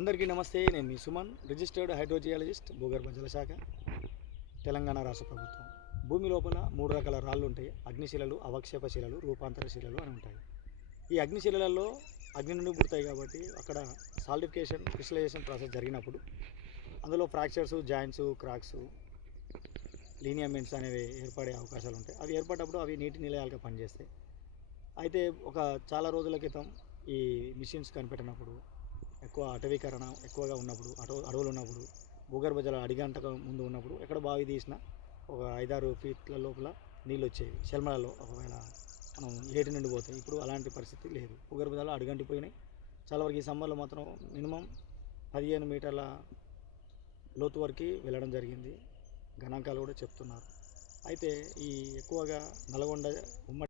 అందరికీ నమస్తే. నేను మీ సుమన్, రిజిస్టర్డ్ హైడ్రోజియాలజిస్ట్, భూగర్భ జలశాఖ, తెలంగాణ రాష్ట్ర ప్రభుత్వం. భూమి లోపల 3 రకాల రాళ్ళు ఉంటాయి. అగ్నిశిలలు, అవక్షేప శిలలు, రూపాంతర శిలలు అని ఉంటాయి. ఈ అగ్నిశిలలలో అగ్ని నుండి పుడతాయి కాబట్టి అక్కడ సాలిడిఫికేషన్, క్రిస్టలైజేషన్ ప్రాసెస్ జరిగినప్పుడు అందులో ఫ్రాక్చర్స్, జాయింట్స్, క్రాక్స్, లీనియమెంట్స్ అనేవి ఏర్పడే అవకాశాలు ఉంటాయి. అవి ఏర్పడినప్పుడు అవి నీటి నిలయాలుగా పనిచేస్తాయి. అయితే చాలా రోజుల క్రితం ఈ మిషన్స్ కనిపెట్టినప్పుడు, ఎక్కువ అటవీకరణ ఎక్కువగా ఉన్నప్పుడు, అడవులు ఉన్నప్పుడు, భూగర్భ జల అడిగంటక ముందు ఉన్నప్పుడు ఎక్కడ బావి తీసినా ఒక 5-6 ఫీట్ల లోపల నీళ్ళు వచ్చేవి శల్మలలో. ఒకవేళ మనం ఏటి నుండి పోతాయి. ఇప్పుడు అలాంటి పరిస్థితి లేదు. భూగర్భ జలాలు అడుగంటిపోయినాయి. చాలా వరకు ఈ సమ్మర్లో మాత్రం మినిమం 15 మీటర్ల లోతు వరకు వెళ్ళడం జరిగింది. గణాంకాలు కూడా చెప్తున్నారు. అయితే ఈ ఎక్కువగా నల్గొండ ఉమ్మడి